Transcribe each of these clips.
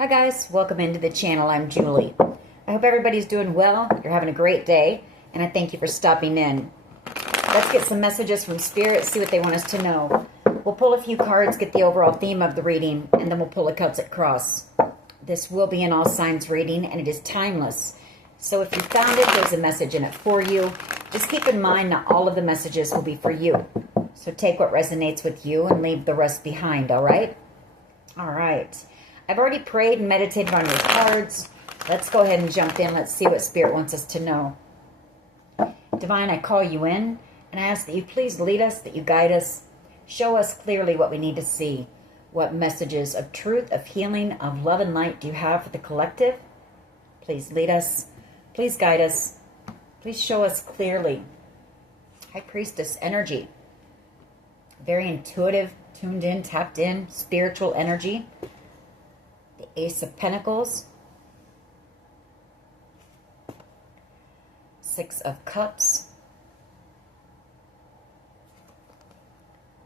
Hi guys, welcome into the channel. I'm Julie. I hope everybody's doing well. You're having a great day, and I thank you for stopping in. Let's get some messages from Spirit, see what they want us to know. We'll pull a few cards, get the overall theme of the reading, and then we'll pull a Celtic cross. This will be an all signs reading, and it is timeless. So if you found it, there's a message in it for you. Just keep in mind that all of the messages will be for you. So take what resonates with you and leave the rest behind, all right? All right. I've already prayed and meditated on your cards. Let's go ahead and jump in. Let's see what Spirit wants us to know. Divine, I call you in, and I ask that you please lead us, that you guide us. Show us clearly what we need to see. What messages of truth, of healing, of love and light do you have for the collective? Please lead us. Please guide us. Please show us clearly. High Priestess energy. Very intuitive, tuned in, tapped in, spiritual energy. The Ace of Pentacles. Six of Cups.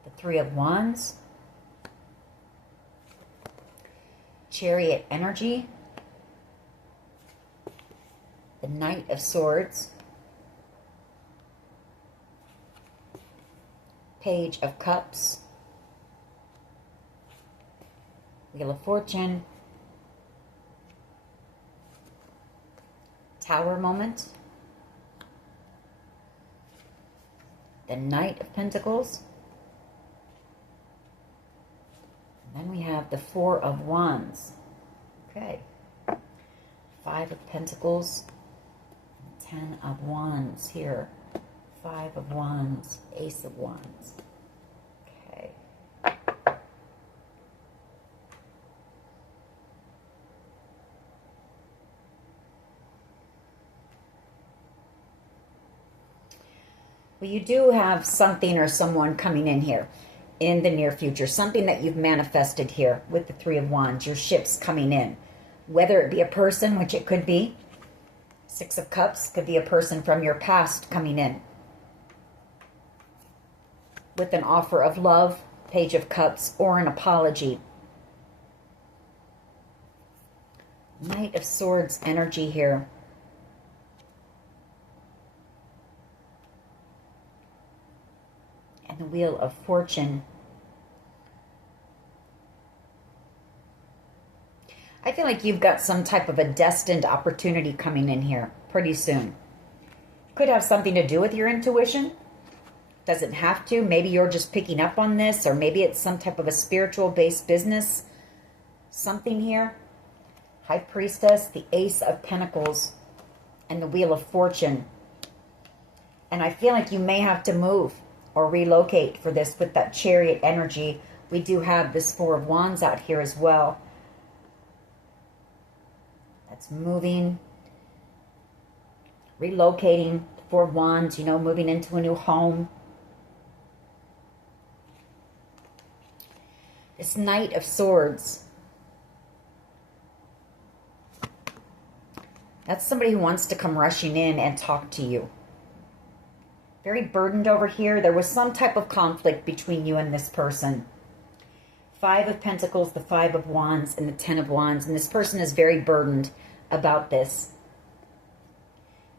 The Three of Wands. Chariot energy. The Knight of Swords. Page of Cups. Wheel of Fortune. Tower moment. The Knight of Pentacles. And then we have the Four of Wands. Okay. Five of Pentacles. 10 of Wands here. Five of Wands. Ace of Wands. Okay. Well, you do have something or someone coming in here in the near future. Something that you've manifested here with the Three of Wands. Your ship's coming in. Whether it be a person, which it could be. Six of Cups could be a person from your past coming in with an offer of love, Page of Cups, or an apology. Knight of Swords energy here. And the Wheel of Fortune. I feel like you've got some type of a destined opportunity coming in here pretty soon. Could have something to do with your intuition. Doesn't have to. Maybe you're just picking up on this, or maybe it's some type of a spiritual-based business. Something here. High Priestess, the Ace of Pentacles, and the Wheel of Fortune. And I feel like you may have to move or relocate for this with that Chariot energy. We do have this Four of Wands out here as well. That's moving, relocating, Four of Wands, you know, moving into a new home. This Knight of Swords. That's somebody who wants to come rushing in and talk to you. Very burdened over here. There was some type of conflict between you and this person. Five of Pentacles, the Five of Wands, and the Ten of Wands. And this person is very burdened about this.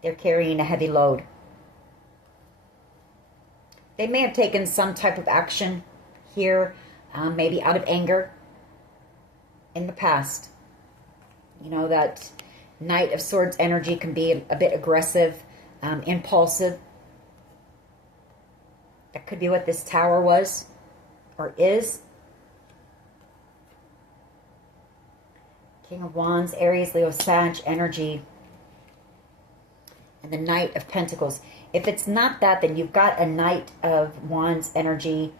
They're carrying a heavy load. They may have taken some type of action here, maybe out of anger in the past. You know, that Knight of Swords energy can be a bit aggressive, impulsive. That could be what this Tower was or is. King of Wands, Aries, Leo, Sag energy. And the Knight of Pentacles. If it's not that, then you've got a Knight of Wands energy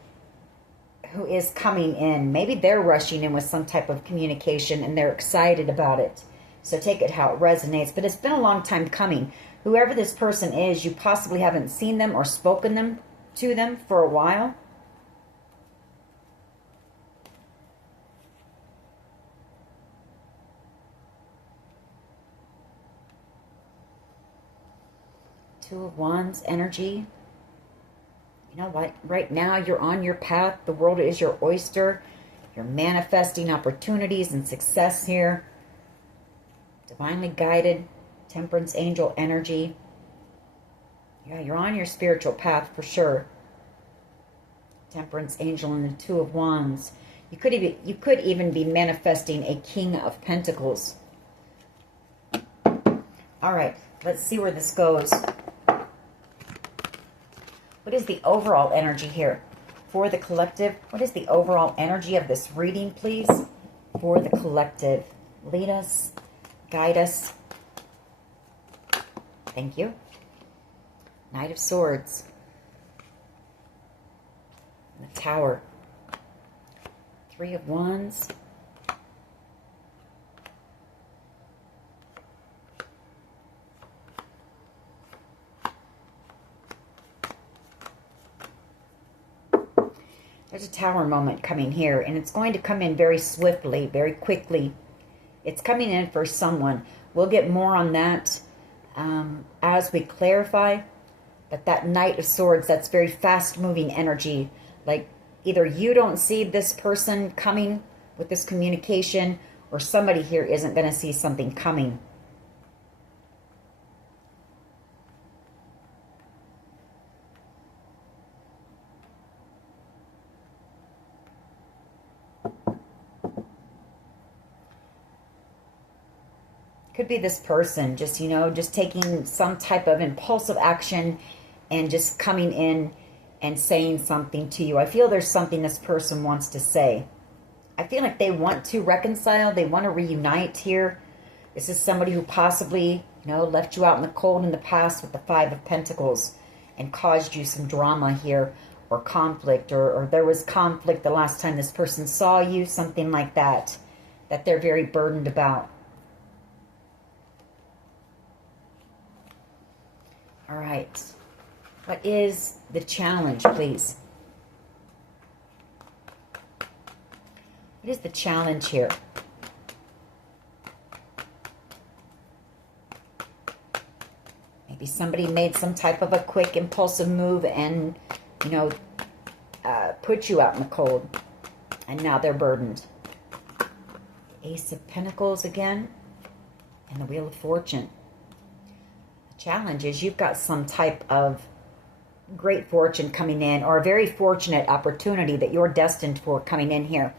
who is coming in. Maybe they're rushing in with some type of communication and they're excited about it. So take it how it resonates. But it's been a long time coming. Whoever this person is, you possibly haven't seen them or spoken to them for a while. Two of Wands energy. You know what? Right now you're on your path. The world is your oyster. You're manifesting opportunities and success here. Divinely guided. Temperance angel energy. Yeah, you're on your spiritual path for sure. Temperance angel and the Two of Wands. You could even be manifesting a King of Pentacles. All right, let's see where this goes. What is the overall energy here for the collective? What is the overall energy of this reading, please, for the collective? Lead us, guide us. Thank you. Knight of Swords. And the Tower. Three of Wands. There's a Tower moment coming here, and it's going to come in very swiftly, very quickly. It's coming in for someone. We'll get more on that as we clarify. But that Knight of Swords, that's very fast-moving energy. Like, either you don't see this person coming with this communication, or somebody here isn't going to see something coming. Could be this person just, you know, just taking some type of impulsive action and just coming in and saying something to you. I feel there's something this person wants to say. I feel like they want to reconcile. They want to reunite here. This is somebody who possibly, you know, left you out in the cold in the past with the Five of Pentacles and caused you some drama here, or conflict, or there was conflict the last time this person saw you, something like that, that they're very burdened about. All right. What is the challenge, please? What is the challenge here? Maybe somebody made some type of a quick, impulsive move and, you know, put you out in the cold. And now they're burdened. The Ace of Pentacles again. And the Wheel of Fortune. Challenge is you've got some type of great fortune coming in, or a very fortunate opportunity that you're destined for coming in here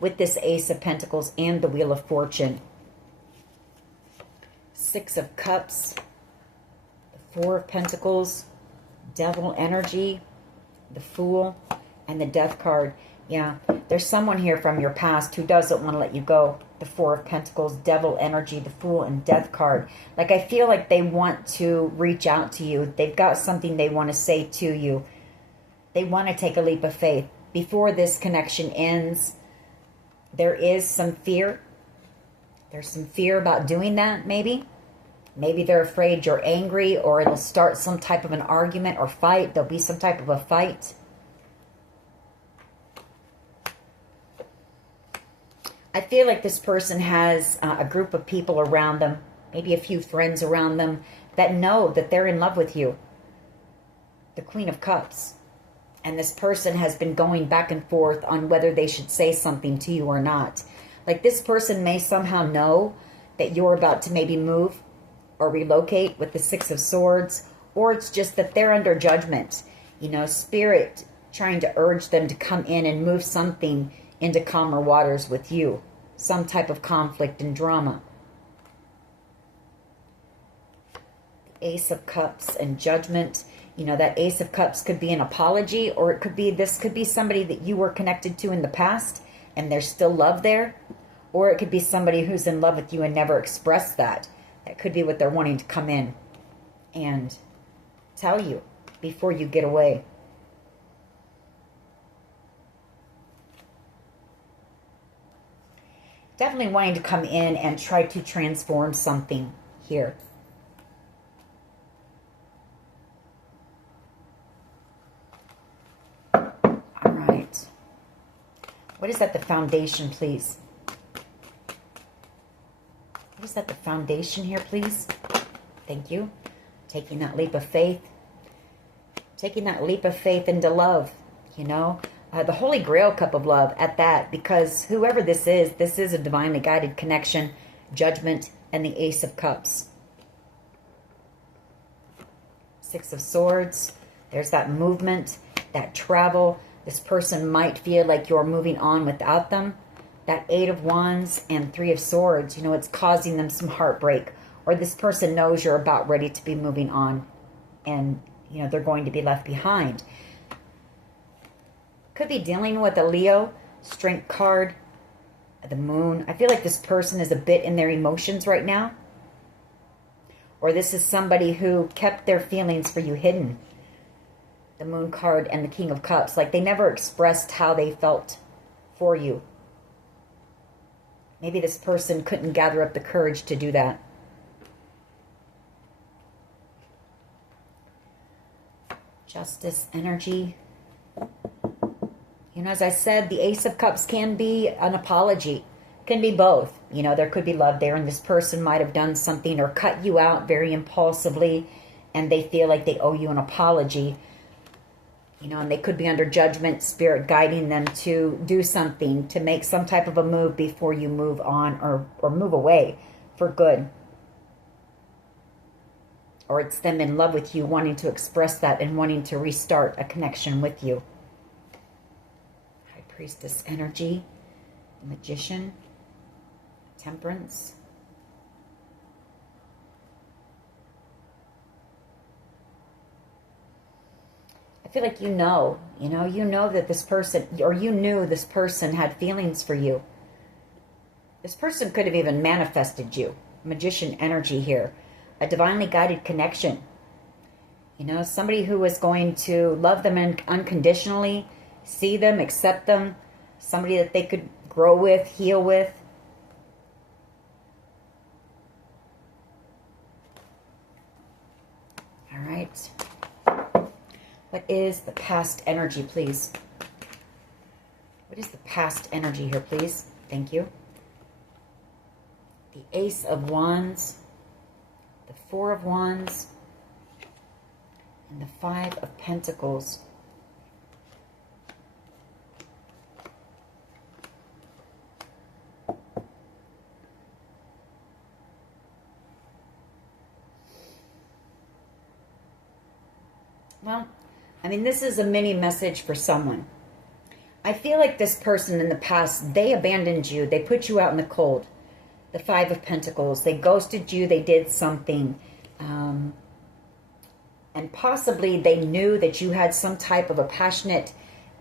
with this Ace of Pentacles and the Wheel of Fortune. Six of Cups, the Four of Pentacles, Devil energy, the Fool, and the Death card. Yeah, there's someone here from your past who doesn't want to let you go. The Four of Pentacles, Devil energy, the Fool, and Death card. Like, I feel like they want to reach out to you. They've got something they want to say to you. They want to take a leap of faith. Before this connection ends, there is some fear. There's some fear about doing that, maybe. Maybe they're afraid you're angry, or it'll start some type of an argument or fight. There'll be some type of a fight. I feel like this person has a group of people around them, maybe a few friends around them, that know that they're in love with you. The Queen of Cups. And this person has been going back and forth on whether they should say something to you or not. Like, this person may somehow know that you're about to maybe move or relocate with the Six of Swords, or it's just that they're under judgment. You know, Spirit trying to urge them to come in and move something into calmer waters with you. Some type of conflict and drama. The Ace of Cups and Judgment. You know, that Ace of Cups could be an apology, or it could be, this could be somebody that you were connected to in the past and there's still love there. Or it could be somebody who's in love with you and never expressed that. That could be what they're wanting to come in and tell you before you get away. Definitely wanting to come in and try to transform something here. All right. What is at the foundation, please? What is at the foundation here, please? Thank you. Taking that leap of faith. Taking that leap of faith into love, you know. The Holy Grail cup of love at that, because whoever this is a divinely guided connection, judgment, and the Ace of Cups. Six of Swords. There's that movement, that travel. This person might feel like you're moving on without them. That Eight of Wands and Three of Swords, you know, it's causing them some heartbreak. Or this person knows you're about ready to be moving on. And, you know, they're going to be left behind. Could be dealing with a Leo, Strength card, the Moon. I feel like this person is a bit in their emotions right now. Or this is somebody who kept their feelings for you hidden. The Moon card and the King of Cups. Like they never expressed how they felt for you. Maybe this person couldn't gather up the courage to do that. Justice energy. You know, as I said, the Ace of Cups can be an apology. Can be both. You know, there could be love there, and this person might have done something or cut you out very impulsively, and they feel like they owe you an apology. You know, and they could be under judgment, spirit guiding them to do something, to make some type of a move before you move on or move away for good. Or it's them in love with you, wanting to express that and wanting to restart a connection with you. High Priestess energy, Magician, Temperance. I feel like you know that this person, or you knew this person had feelings for you. This person could have even manifested you. Magician energy here. A divinely guided connection. You know, somebody who was going to love them unconditionally, see them, accept them. Somebody that they could grow with, heal with. All right. What is the past energy, please? What is the past energy here, please? Thank you. The Ace of Wands, the Four of Wands, and the Five of Pentacles. Well, I mean, this is a mini message for someone. I feel like this person in the past, they abandoned you. They put you out in the cold. The Five of Pentacles. They ghosted you. They did something. And possibly they knew that you had some type of a passionate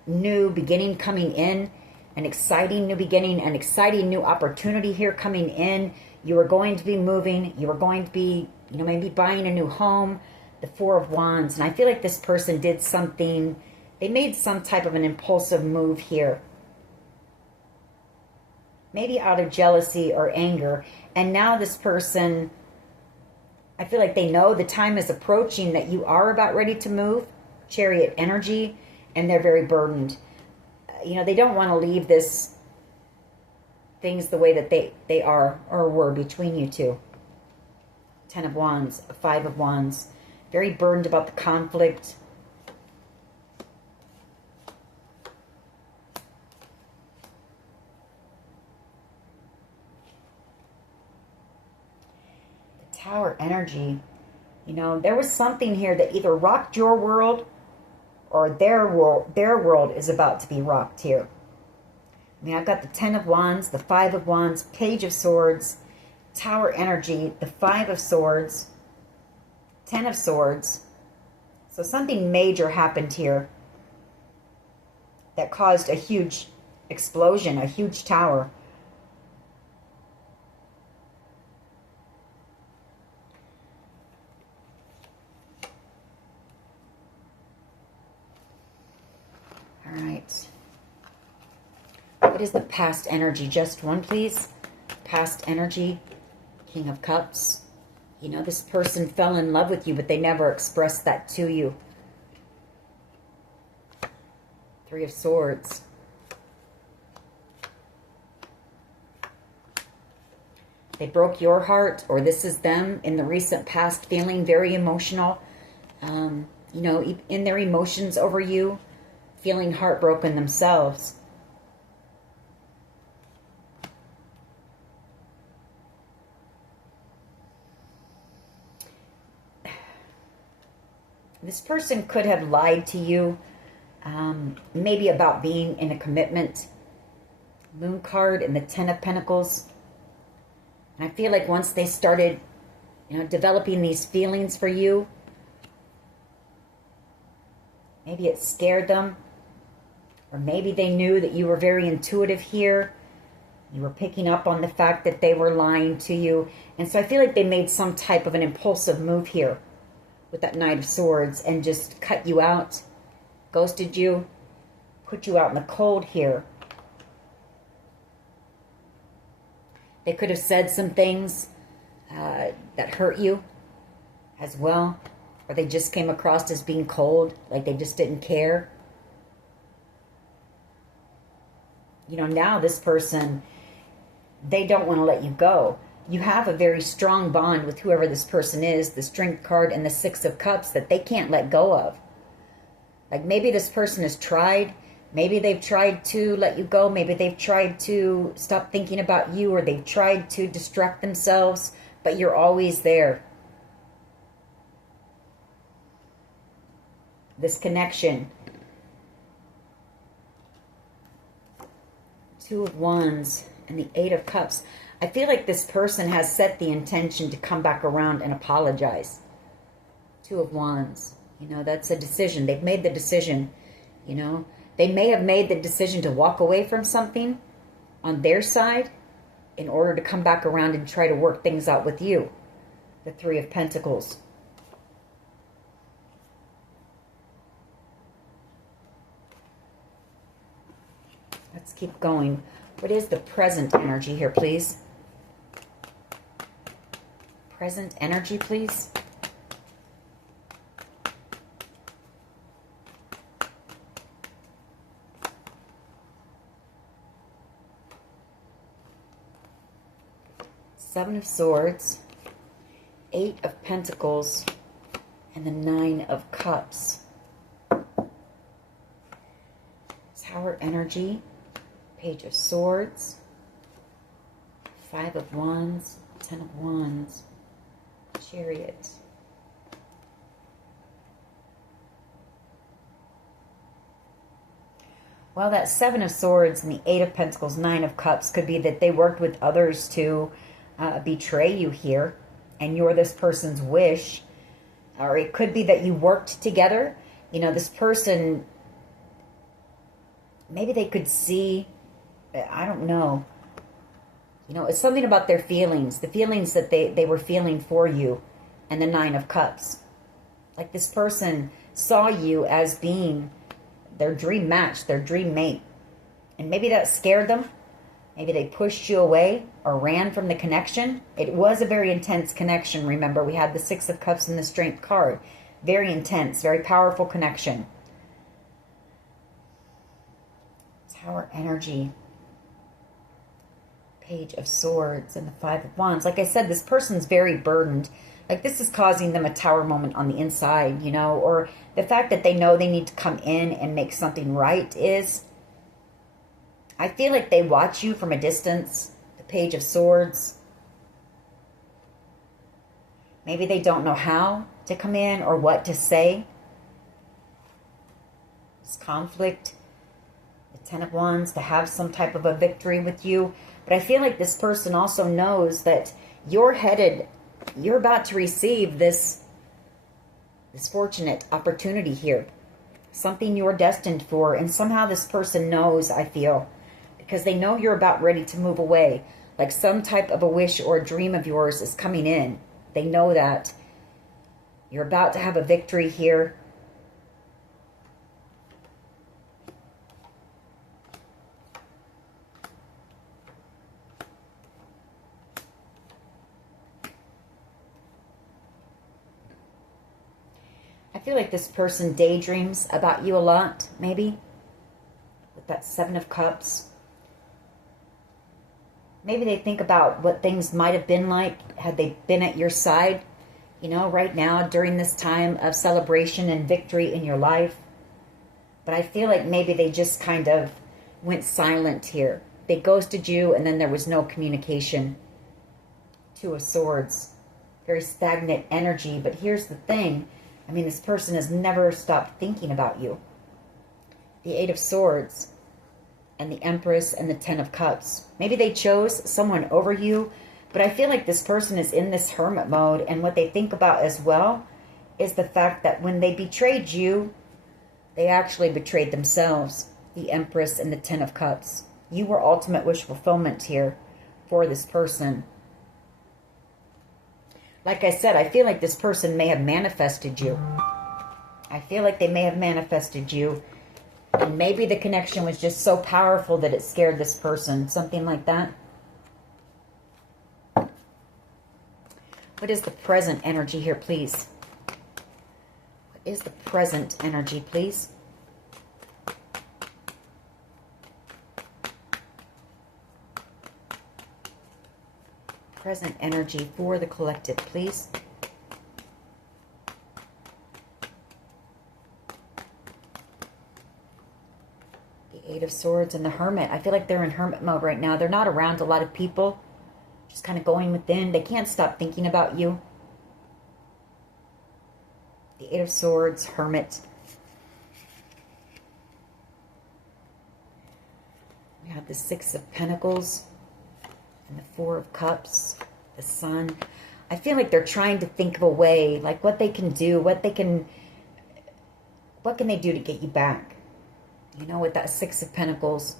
new beginning coming in. An exciting new beginning. An exciting new opportunity here coming in. You were going to be moving. You were going to be, you know, maybe buying a new home. The Four of Wands. And I feel like this person did something. They made some type of an impulsive move here. Maybe out of jealousy or anger. And now this person, I feel like they know the time is approaching that you are about ready to move. Chariot energy. And they're very burdened. You know, they don't want to leave things the way that they are or were between you two. Ten of Wands. Five of Wands. Very burdened about the conflict. The Tower energy. You know, there was something here that either rocked your world or their world is about to be rocked here. I mean, I've got the Ten of Wands, the Five of Wands, Page of Swords, Tower energy, the Five of Swords, Ten of Swords. So something major happened here that caused a huge explosion, a huge tower. All right. What is the past energy? Just one, please. Past energy, King of Cups. You know, this person fell in love with you, but they never expressed that to you. Three of Swords. They broke your heart, or this is them in the recent past feeling very emotional, you know, in their emotions over you. feeling heartbroken themselves. This person could have lied to you, maybe about being in a commitment. Moon card and the Ten of Pentacles. And I feel like once they started, developing these feelings for you, maybe it scared them. Or maybe they knew that you were very intuitive here. You were picking up on the fact that they were lying to you. And so I feel like they made some type of an impulsive move here with that Knight of Swords and just cut you out, ghosted you, put you out in the cold here. They could have said some things that hurt you as well, or they just came across as being cold, like they just didn't care. Now this person, they don't want to let you go. You have a very strong bond with whoever this person is, the Strength card and the Six of Cups, that they can't let go of. Like maybe this person has tried, maybe they've tried to let you go, maybe they've tried to stop thinking about you, or they've tried to distract themselves, but you're always there. This connection. Two of Wands and the Eight of Cups. I feel like this person has set the intention to come back around and apologize. Two of Wands. That's a decision. They've made the decision. They may have made the decision to walk away from something on their side in order to come back around and try to work things out with you. The Three of Pentacles. Let's keep going. What is the present energy here, please? Present energy, please. Seven of Swords, Eight of Pentacles, and the Nine of Cups. Tower energy, Page of Swords, Five of Wands, Ten of Wands, Chariot. Well, that Seven of Swords and the Eight of Pentacles, Nine of Cups could be that they worked with others to betray you here, and you're this person's wish. Or it could be that you worked together. This person, maybe they could see, I don't know. It's something about their feelings, the feelings that they were feeling for you, and the Nine of Cups. Like this person saw you as being their dream match, their dream mate. And maybe that scared them. Maybe they pushed you away or ran from the connection. It was a very intense connection. Remember, we had the Six of Cups and the Strength card. Very intense, very powerful connection. Tower energy. Page of Swords and the Five of Wands. Like I said, this person's very burdened. Like this is causing them a tower moment on the inside, or the fact that they know they need to come in and make something right is, I feel like they watch you from a distance. The Page of Swords. Maybe they don't know how to come in or what to say. This conflict. The Ten of Wands, to have some type of a victory with you. But I feel like this person also knows that you're about to receive this fortunate opportunity here. Something you're destined for. And somehow this person knows, I feel, because they know you're about ready to move away. Like some type of a wish or a dream of yours is coming in. They know that. You're about to have a victory here. I feel like this person daydreams about you a lot, maybe. With that Seven of Cups. Maybe they think about what things might have been like had they been at your side, right now during this time of celebration and victory in your life. But I feel like maybe they just kind of went silent here. They ghosted you, and then there was no communication. Two of Swords. Very stagnant energy. But here's the thing. I mean, this person has never stopped thinking about you. The Eight of Swords and the Empress and the Ten of Cups. Maybe they chose someone over you, but I feel like this person is in this hermit mode, and what they think about as well is the fact that when they betrayed you, they actually betrayed themselves. The Empress and the Ten of Cups. You were ultimate wish fulfillment here for this person. Like I said, I feel like this person may have manifested you. I feel like they may have manifested you. And maybe the connection was just so powerful that it scared this person. Something like that. What is the present energy here, please? What is the present energy, please? Present energy for the collective, please. The Eight of Swords and the Hermit. I feel like they're in hermit mode right now. They're not around a lot of people. Just kind of going within. They can't stop thinking about you. The Eight of Swords, Hermit. We have the Six of Pentacles and the Four of Cups, the Sun. I feel like they're trying to think of a way, like what they can do, what can they do to get you back? You know, with that Six of Pentacles,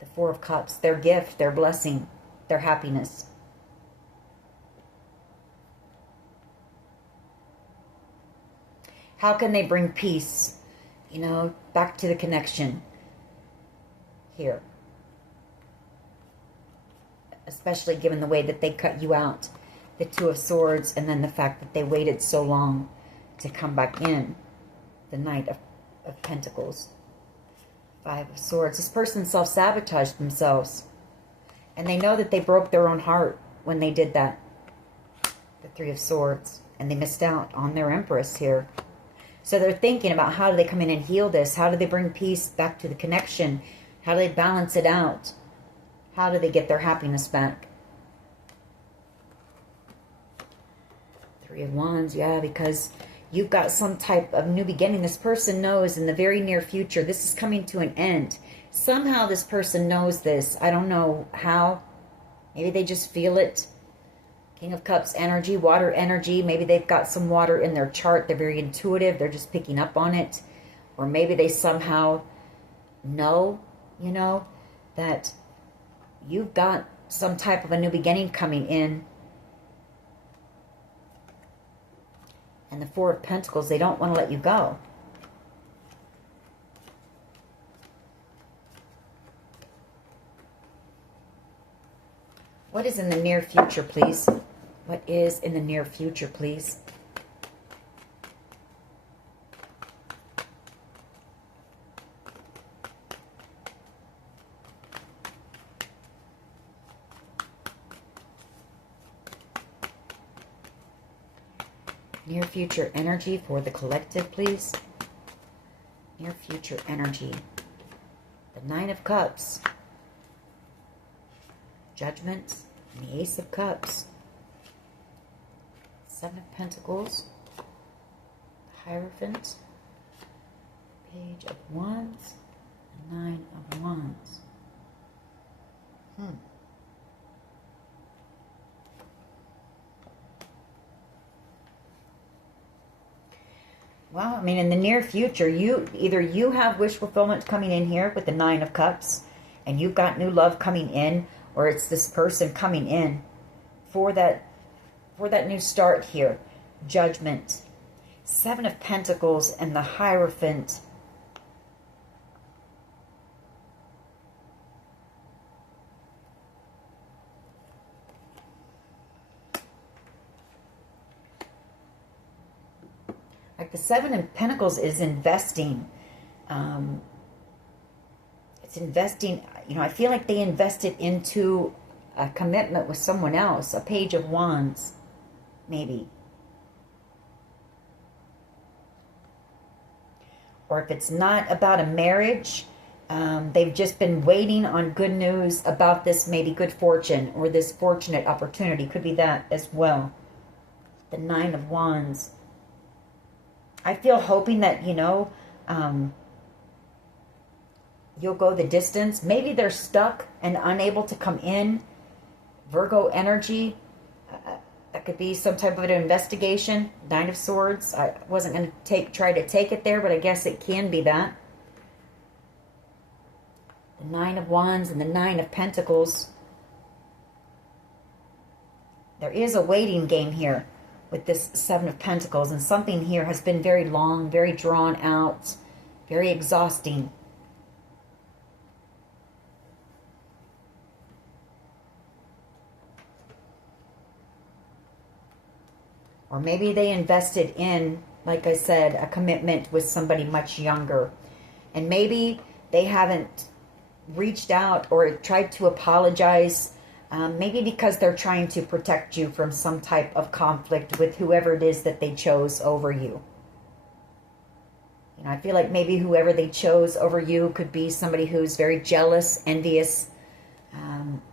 the Four of Cups, their gift, their blessing, their happiness. How can they bring peace, you know, back to the connection here? Especially given the way that they cut you out. The Two of Swords, and then the fact that they waited so long to come back in. The Knight of Pentacles. Five of Swords. This person self-sabotaged themselves. And they know that they broke their own heart when they did that. The Three of Swords. And they missed out on their Empress here. So they're thinking about how do they come in and heal this? How do they bring peace back to the connection? How do they balance it out? How do they get their happiness back? Three of Wands, yeah, because you've got some type of new beginning. This person knows in the very near future this is coming to an end. Somehow this person knows this. I don't know how. Maybe they just feel it. King of Cups energy, water energy. Maybe they've got some water in their chart. They're very intuitive. They're just picking up on it. Or maybe they somehow know, you know, that you've got some type of a new beginning coming in. And the Four of Pentacles, they don't want to let you go. What is in the near future, please? What is in the near future, please? Near future energy for the collective, please. Near future energy. The Nine of Cups. Judgment. And the Ace of Cups. Seven of Pentacles. Hierophant. Page of Wands. And Nine of Wands. Well, I mean, in the near future, either you have wish fulfillment coming in here with the Nine of Cups, and you've got new love coming in, or it's this person coming in for that new start here. Judgment. Seven of Pentacles and the Hierophant. Like the Seven of Pentacles is investing. It's investing, you know, I feel like they invested into a commitment with someone else. A Page of Wands, maybe. or if it's not about a marriage, they've just been waiting on good news about this, maybe good fortune or this fortunate opportunity. Could be that as well. The Nine of Wands. I feel hoping that, you'll go the distance. Maybe they're stuck and unable to come in. Virgo energy. That could be some type of an investigation. Nine of Swords. I wasn't going to try to take it there, but I guess it can be that. The Nine of Wands and the Nine of Pentacles. There is a waiting game here with this Seven of Pentacles, and something here has been very long, very drawn out, very exhausting. Or maybe they invested in, like I said, a commitment with somebody much younger. And maybe they haven't reached out or tried to apologize. Maybe because they're trying to protect you from some type of conflict with whoever it is that they chose over you. I feel like maybe whoever they chose over you could be somebody who's very jealous, envious.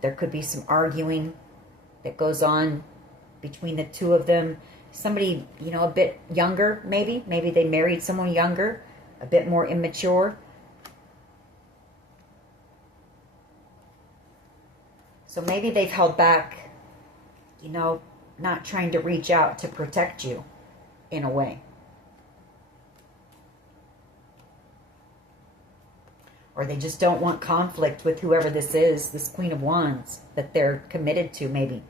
There could be some arguing that goes on between the two of them. Somebody, a bit younger, maybe. Maybe they married someone younger, a bit more immature. So maybe they've held back, not trying to reach out to protect you in a way. Or they just don't want conflict with whoever this is, this Queen of Wands, that they're committed to, maybe.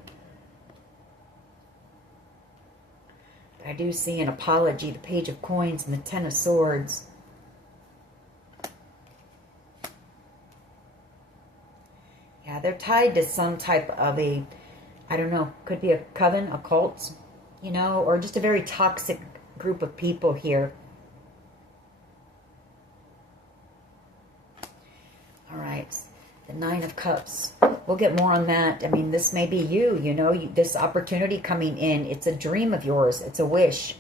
I do see an apology, the Page of Coins and the Ten of Swords. Yeah, they're tied to some type of a, I don't know, could be a coven, a cult, or just a very toxic group of people here. All right, the Nine of Cups. We'll get more on that. I mean, this may be you, this opportunity coming in. It's a dream of yours. It's a wish.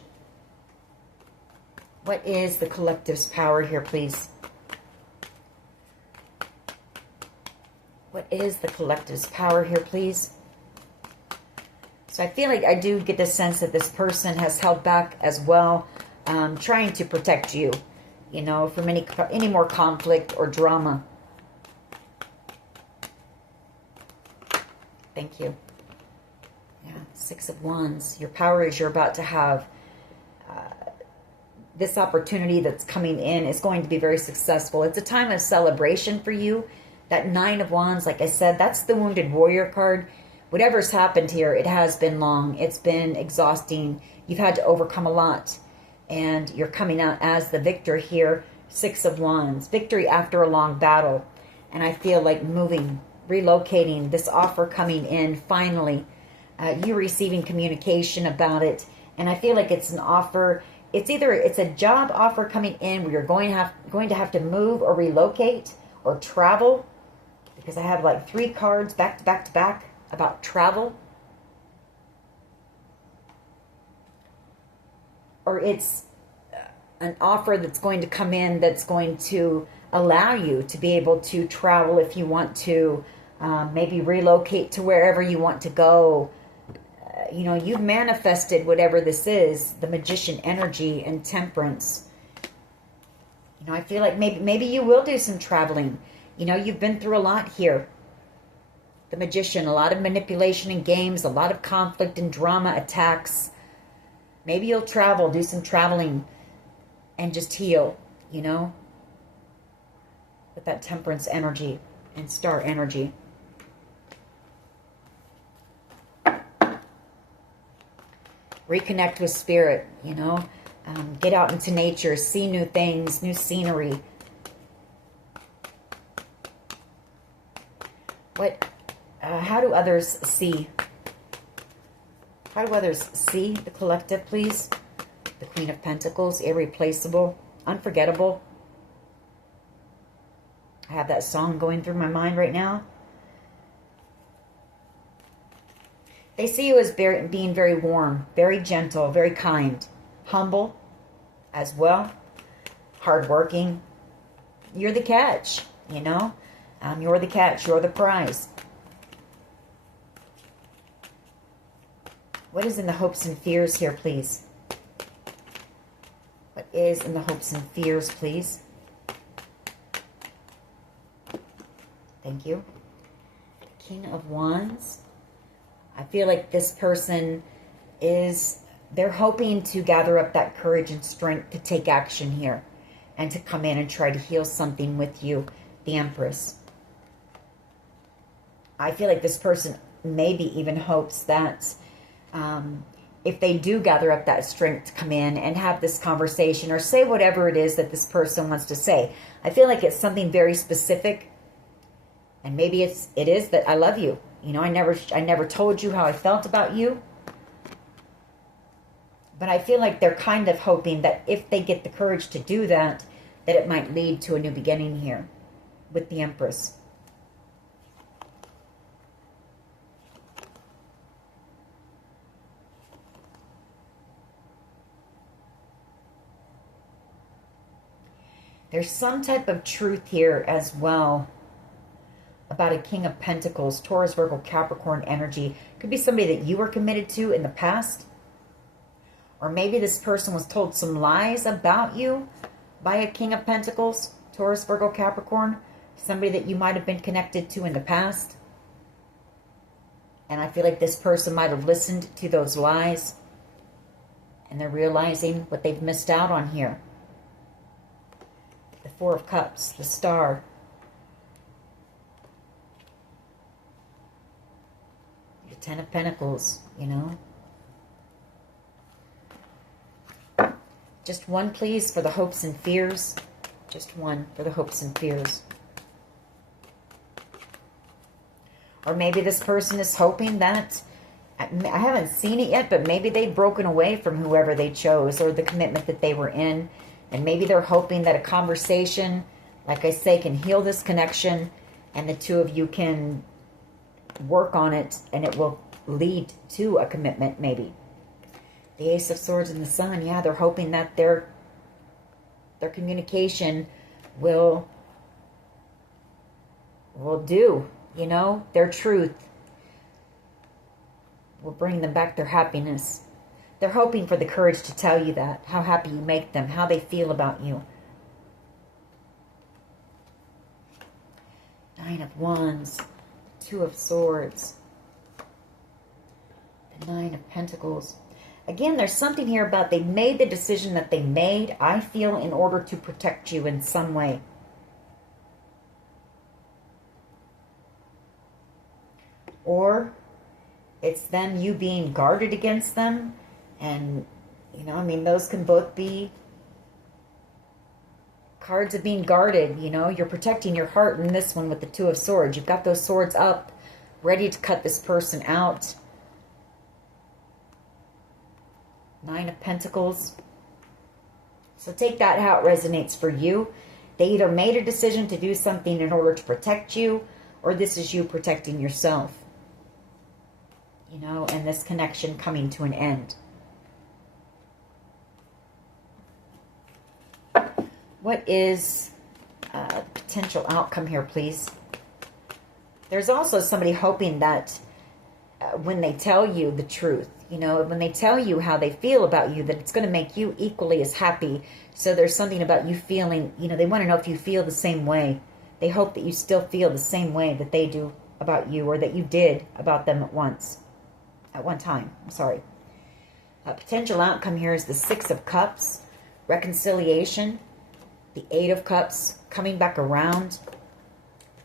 What is the collective's power here, please? What is the collective's power here, please? So I feel like I do get the sense that this person has held back as well, trying to protect you, from any more conflict or drama. Thank you. Yeah, Six of Wands. Your power is you're about to have. This opportunity that's coming in is going to be very successful. It's a time of celebration for you. That Nine of Wands, like I said, that's the Wounded Warrior card. Whatever's happened here, it has been long. It's been exhausting. You've had to overcome a lot. And you're coming out as the victor here. Six of Wands. Victory after a long battle. And I feel like moving, relocating, this offer coming in finally, you receiving communication about it, and I feel like it's an offer. It's a job offer coming in where you're going to have to move or relocate or travel, because I have like 3 cards back to back to back about travel. Or it's an offer that's going to come in that's going to allow you to be able to travel if you want to, maybe relocate to wherever you want to go. You've manifested whatever this is, the Magician energy and Temperance. I feel like maybe you will do some traveling. You've been through a lot here. The Magician, a lot of manipulation and games, a lot of conflict and drama, attacks. Maybe you'll travel, do some traveling, and just heal, with that Temperance energy and Star energy. Reconnect with spirit, get out into nature, see new things, new scenery. How do others see? How do others see the collective, please? The Queen of Pentacles, irreplaceable, unforgettable. I have that song going through my mind right now. They see you as being very warm, very gentle, very kind, humble as well. hardworking. You're the catch, you know. You're the catch. You're the prize. What is in the hopes and fears here, please? What is in the hopes and fears, please? Thank you. King of Wands. I feel like this person they're hoping to gather up that courage and strength to take action here and to come in and try to heal something with you, the Empress. I feel like this person maybe even hopes that if they do gather up that strength to come in and have this conversation or say whatever it is that this person wants to say, I feel like it's something very specific. And maybe it is that I love you. You know, I never told you how I felt about you. But I feel like they're kind of hoping that if they get the courage to do that, that it might lead to a new beginning here with the Empress. There's some type of truth here as well about a King of Pentacles, Taurus, Virgo, Capricorn energy. Could be somebody that you were committed to in the past. Or maybe this person was told some lies about you by a King of Pentacles, Taurus, Virgo, Capricorn. Somebody that you might have been connected to in the past. And I feel like this person might have listened to those lies. And they're realizing what they've missed out on here. The Four of Cups, the Star. The Ten of Pentacles, you know. Just one, please, for the hopes and fears. Just one for the hopes and fears. Or maybe this person is hoping that, I haven't seen it yet, but maybe they've broken away from whoever they chose or the commitment that they were in. And maybe they're hoping that a conversation, like I say, can heal this connection and the two of you can work on it and it will lead to a commitment maybe. The Ace of Swords and the Sun, yeah, they're hoping that their communication will do, you know, their truth will bring them back their happiness. They're hoping for the courage to tell you that, how happy you make them, how they feel about you. Nine of Wands, Two of Swords, the Nine of Pentacles. Again, there's something here about they made the decision that they made, I feel, in order to protect you in some way. Or it's them, you being guarded against them. And, you know, I mean, those can both be cards of being guarded, you know. You're protecting your heart in this one with the Two of Swords. You've got those swords up, ready to cut this person out. Nine of Pentacles. So take that how it resonates for you. They either made a decision to do something in order to protect you, or this is you protecting yourself. You know, and this connection coming to an end. What is the potential outcome here, please? There's also somebody hoping that when they tell you the truth, you know, when they tell you how they feel about you, that it's going to make you equally as happy. So there's something about you feeling, you know, they want to know if you feel the same way. They hope that you still feel the same way that they do about you, or that you did about them at one time. I'm sorry. A potential outcome here is the Six of Cups, reconciliation. The Eight of Cups, coming back around.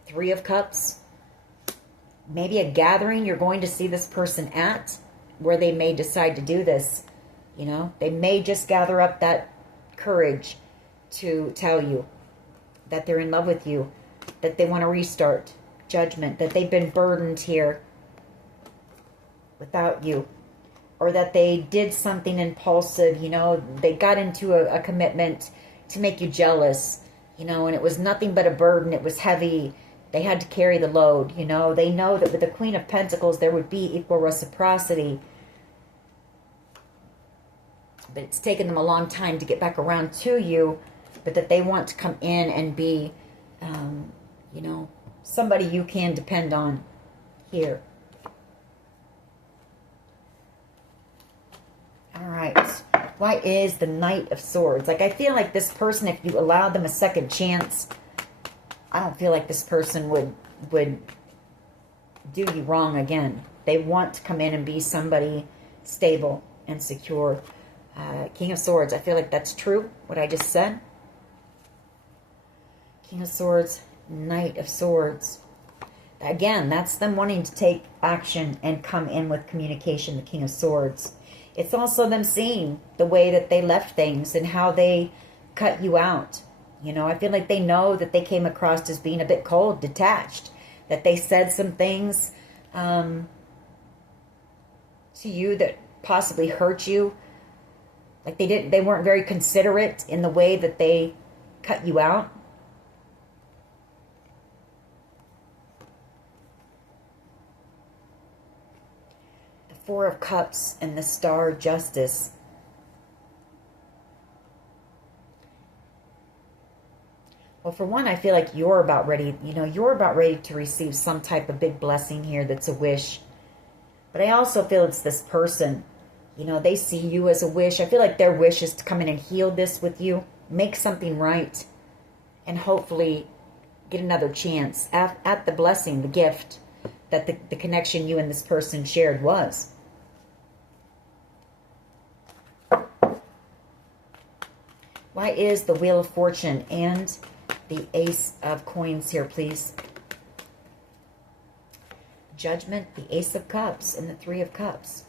Three of Cups. Maybe a gathering you're going to see this person at, where they may decide to do this. You know, they may just gather up that courage to tell you that they're in love with you, that they want to restart. Judgment, that they've been burdened here without you. Or that they did something impulsive, you know, they got into a commitment to make you jealous, you know, and it was nothing but a burden. It was heavy. They had to carry the load, you know. They know that with the Queen of Pentacles, there would be equal reciprocity. But it's taken them a long time to get back around to you. but that they want to come in and be, you know, somebody you can depend on here. All right. Why is the Knight of Swords? Like, I feel like this person, if you allowed them a second chance, I don't feel like this person would do you wrong again. They want to come in and be somebody stable and secure. King of Swords, I feel like that's true, what I just said. King of Swords, Knight of Swords. Again, that's them wanting to take action and come in with communication, the King of Swords. It's also them seeing the way that they left things and how they cut you out. You know, I feel like they know that they came across as being a bit cold, detached, that they said some things to you that possibly hurt you. Like they weren't very considerate in the way that they cut you out. The Four of Cups and the Star of Justice. Well, for one, I feel like you're about ready, you're about ready to receive some type of big blessing here that's a wish. But I also feel it's this person. They see you as a wish. I feel like their wish is to come in and heal this with you, make something right, and hopefully get another chance at the blessing, the gift that the connection you and this person shared was. Why is the Wheel of Fortune and the Ace of Coins here, please? Judgment, the Ace of Cups, and the Three of Cups.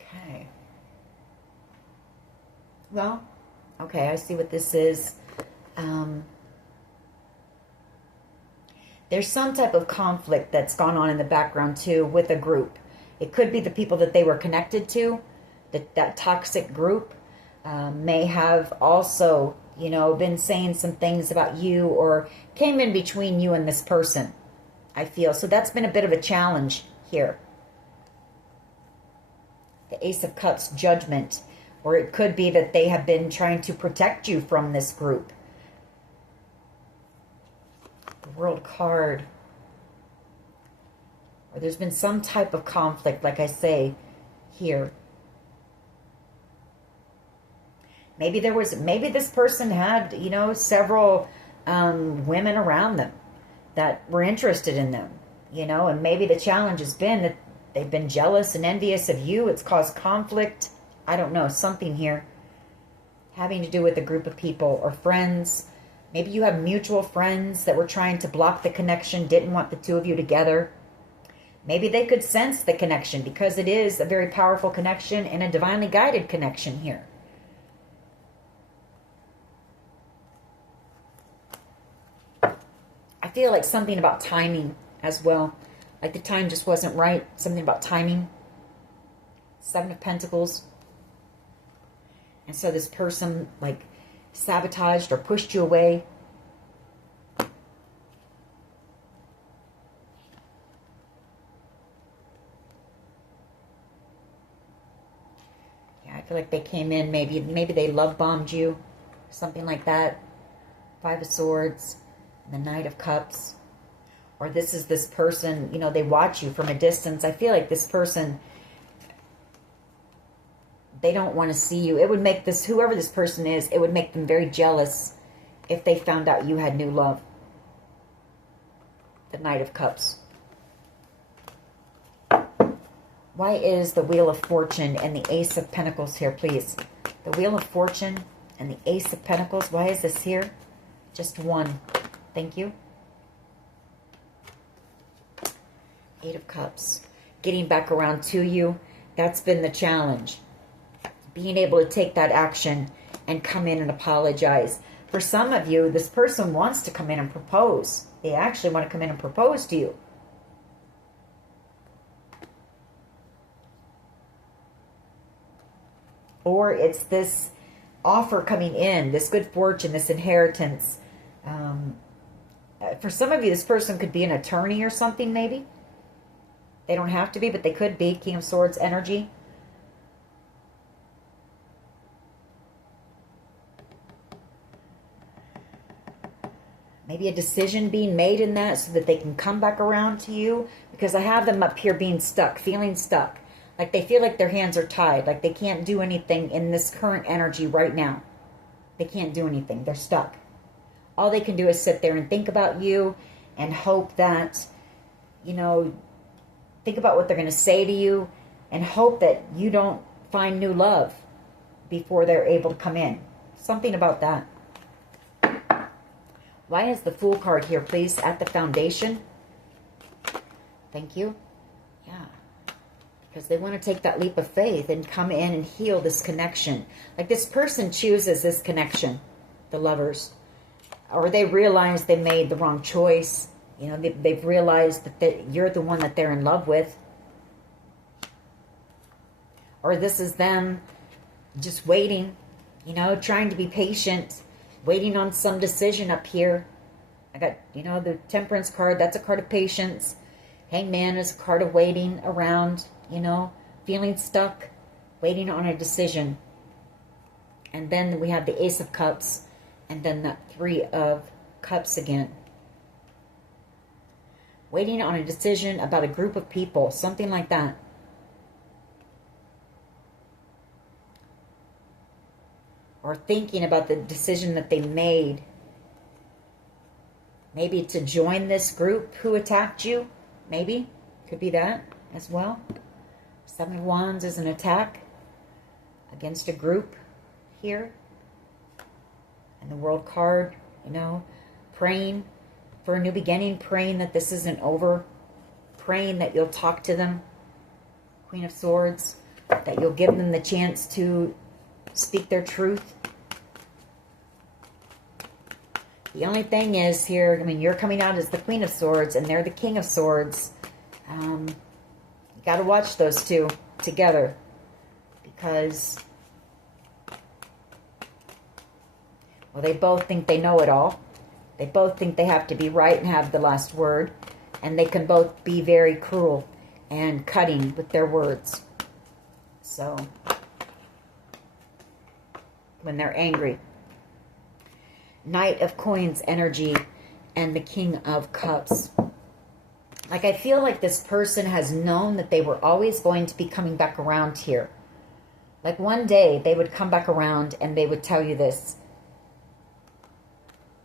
Okay. Well, okay, I see what this is. There's some type of conflict that's gone on in the background, too, with a group. It could be the people that they were connected to. That toxic group may have also, been saying some things about you or came in between you and this person, I feel. So that's been a bit of a challenge here. The Ace of Cups, Judgment. Or it could be that they have been trying to protect you from this group. The World card. Or there's been some type of conflict, like I say, here. Maybe this person had, several women around them that were interested in them, and maybe the challenge has been that they've been jealous and envious of you. It's caused conflict. I don't know, something here having to do with a group of people or friends. Maybe you have mutual friends that were trying to block the connection, didn't want the two of you together. Maybe they could sense the connection because it is a very powerful connection and a divinely guided connection here. I feel like something about timing as well. Like the time just wasn't right. Something about timing. Seven of Pentacles. And so this person like sabotaged or pushed you away. Yeah, I feel like they came in, maybe they love bombed you. Something like that. Five of Swords. The Knight of Cups. Or this is this person, they watch you from a distance. I feel like this person, they don't want to see you. It would make this, whoever this person is, it would make them very jealous if they found out you had new love. The Knight of Cups. Why is the Wheel of Fortune and the Ace of Pentacles here, please? The Wheel of Fortune and the Ace of Pentacles. Why is this here? Just one. Thank you. Eight of Cups. Getting back around to you. That's been the challenge. Being able to take that action and come in and apologize. For some of you, this person wants to come in and propose. They actually want to come in and propose to you. Or it's this offer coming in, this good fortune, this inheritance. For some of you, this person could be an attorney or something, maybe. They don't have to be, but they could be. King of Swords energy. Maybe a decision being made in that so that they can come back around to you. Because I have them up here being stuck, feeling stuck. Like they feel like their hands are tied. Like they can't do anything in this current energy right now. They can't do anything. They're stuck. All they can do is sit there and think about you and hope that, you know, think about what they're going to say to you and hope that you don't find new love before they're able to come in. Something about that. Why is the Fool card here, please, at the foundation? Thank you. Yeah. Because they want to take that leap of faith and come in and heal this connection. Like this person chooses this connection, the lovers. Or they realize they made the wrong choice. You know, they've realized that you're the one that they're in love with. Or this is them just waiting, you know, trying to be patient, waiting on some decision up here. I got, you know, the Temperance card. That's a card of patience. Hangman is a card of waiting around, you know, feeling stuck, waiting on a decision. And then we have the Ace of Cups, and then that Three of Cups again. Waiting on a decision about a group of people, something like that. Or thinking about the decision that they made. Maybe to join this group who attacked you. Maybe. Could be that as well. Seven of Wands is an attack against a group here. And the World card, you know, praying for a new beginning, praying that this isn't over, praying that you'll talk to them. Queen of Swords, that you'll give them the chance to speak their truth. The only thing is here, I mean, you're coming out as the Queen of Swords and they're the King of Swords. You got to watch those two together because, well, they both think they know it all. They both think they have to be right and have the last word. And they can both be very cruel and cutting with their words. So, when they're angry. Knight of Coins energy and the King of Cups. Like I feel like this person has known that they were always going to be coming back around here. Like one day they would come back around and they would tell you this.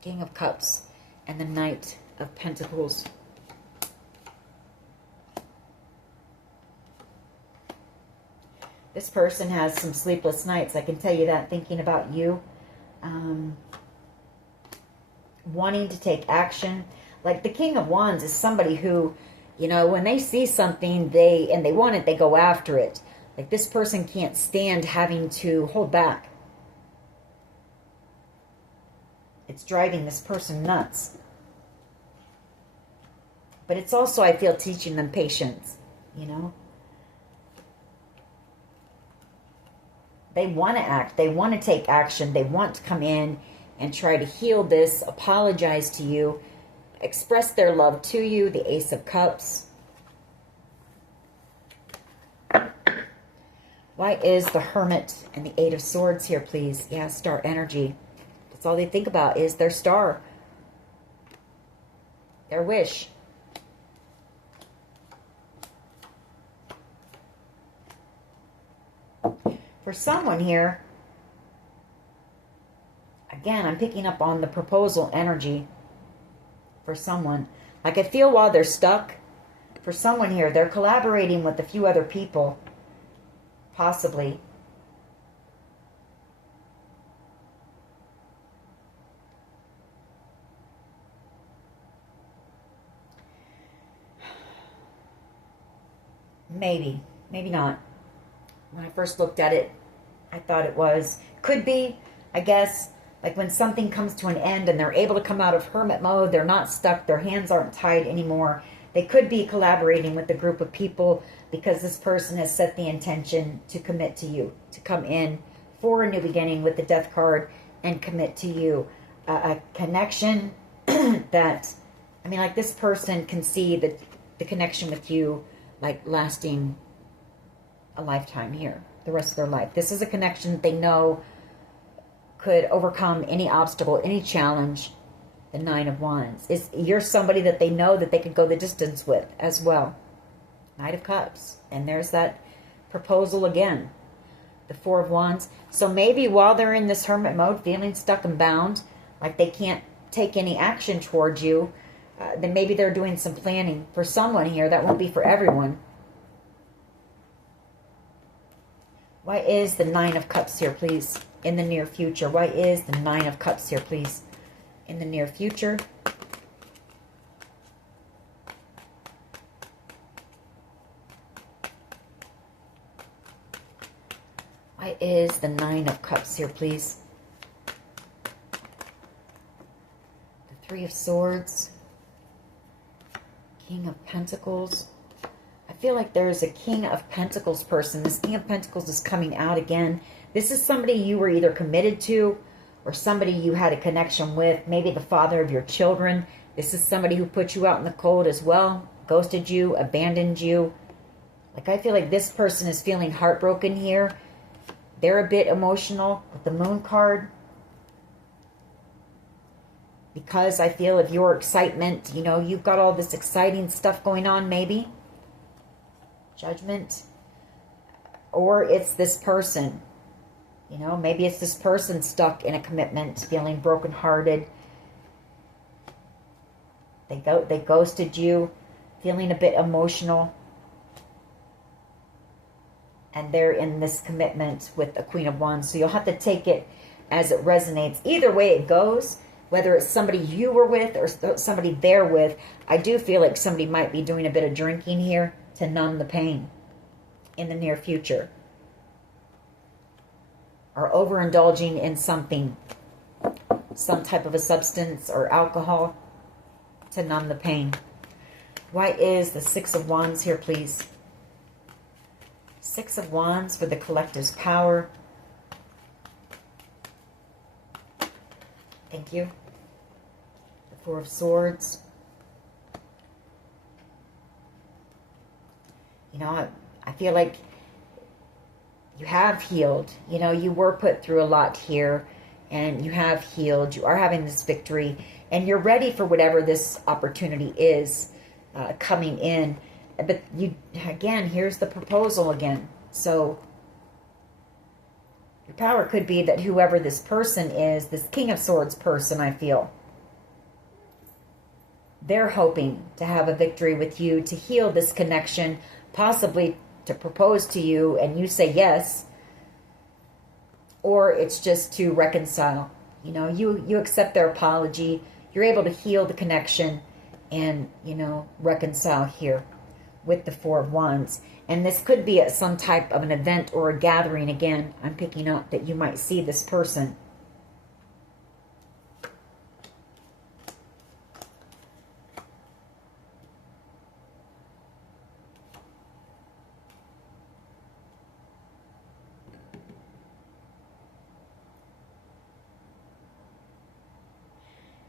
King of Cups and the Knight of Pentacles. This person has some sleepless nights, I can tell you that, thinking about you. Wanting to take action. Like the King of Wands is somebody who, you know, when they see something they want it, they go after it. Like this person can't stand having to hold back. It's driving this person nuts. But it's also, I feel, teaching them patience, you know. They want to act. They want to take action. They want to come in and try to heal this, apologize to you, express their love to you, the Ace of Cups. Why is the Hermit and the Eight of Swords here, please? Yeah, star energy. That's all they think about is their star, their wish. For someone here, again, I'm picking up on the proposal energy for someone. Like I feel while they're stuck, for someone here, they're collaborating with a few other people, possibly. Maybe, maybe not. When I first looked at it, I thought it was. Could be, I guess, like when something comes to an end and they're able to come out of hermit mode, they're not stuck, their hands aren't tied anymore. They could be collaborating with a group of people because this person has set the intention to commit to you, to come in for a new beginning with the Death card and commit to you. A connection that I mean, like this person can see the connection with you, like lasting a lifetime here, the rest of their life. This is a connection that they know could overcome any obstacle, any challenge. The Nine of Wands. You're somebody that they know that they could go the distance with as well. Knight of Cups. And there's that proposal again. The Four of Wands. So maybe while they're in this hermit mode, feeling stuck and bound, like they can't take any action towards you, then maybe they're doing some planning for someone here. That won't be for everyone. Why is the Nine of Cups here, please, in the near future? Why is the Nine of Cups here, please, in the near future? Why is the Nine of Cups here, please? The Three of Swords. King of Pentacles. I feel like there is a King of Pentacles person. This King of Pentacles is coming out again. This is somebody you were either committed to or somebody you had a connection with. Maybe the father of your children. This is somebody who put you out in the cold as well. Ghosted you, abandoned you. Like I feel like this person is feeling heartbroken here. They're a bit emotional with the Moon card. Because I feel of your excitement, you know, you've got all this exciting stuff going on maybe. Judgment. Or it's this person. You know, maybe it's this person stuck in a commitment, feeling brokenhearted. They ghosted you, feeling a bit emotional. And they're in this commitment with the Queen of Wands. So you'll have to take it as it resonates. Either way it goes, whether it's somebody you were with or somebody they're with, I do feel like somebody might be doing a bit of drinking here to numb the pain in the near future. Or overindulging in something, some type of a substance or alcohol to numb the pain. Why is the Six of Wands here, please? Six of Wands for the collective's power. Thank you. The Four of Swords. You know, I feel like you have healed. You know, you were put through a lot here, and you have healed. You are having this victory, and you're ready for whatever this opportunity is coming in. But you, again, here's the proposal again. So your power could be that whoever this person is, this King of Swords person, I feel, they're hoping to have a victory with you, to heal this connection, possibly to propose to you and you say yes, or it's just to reconcile. You know, you accept their apology, you're able to heal the connection and, you know, reconcile here with the Four of Wands. And this could be at some type of an event or a gathering. Again, I'm picking up that you might see this person.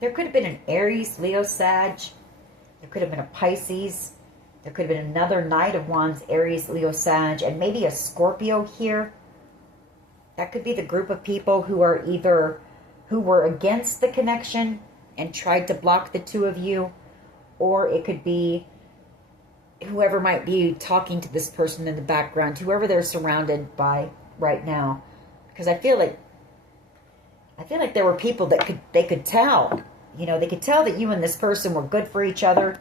There could have been an Aries, Leo, Sag. There could have been a Pisces. There could have been another Knight of Wands, Aries, Leo, Sag, and maybe a Scorpio here. That could be the group of people who are either, who were against the connection and tried to block the two of you, or it could be whoever might be talking to this person in the background, whoever they're surrounded by right now. Because I feel like there were people that they could tell. You know, they could tell that you and this person were good for each other.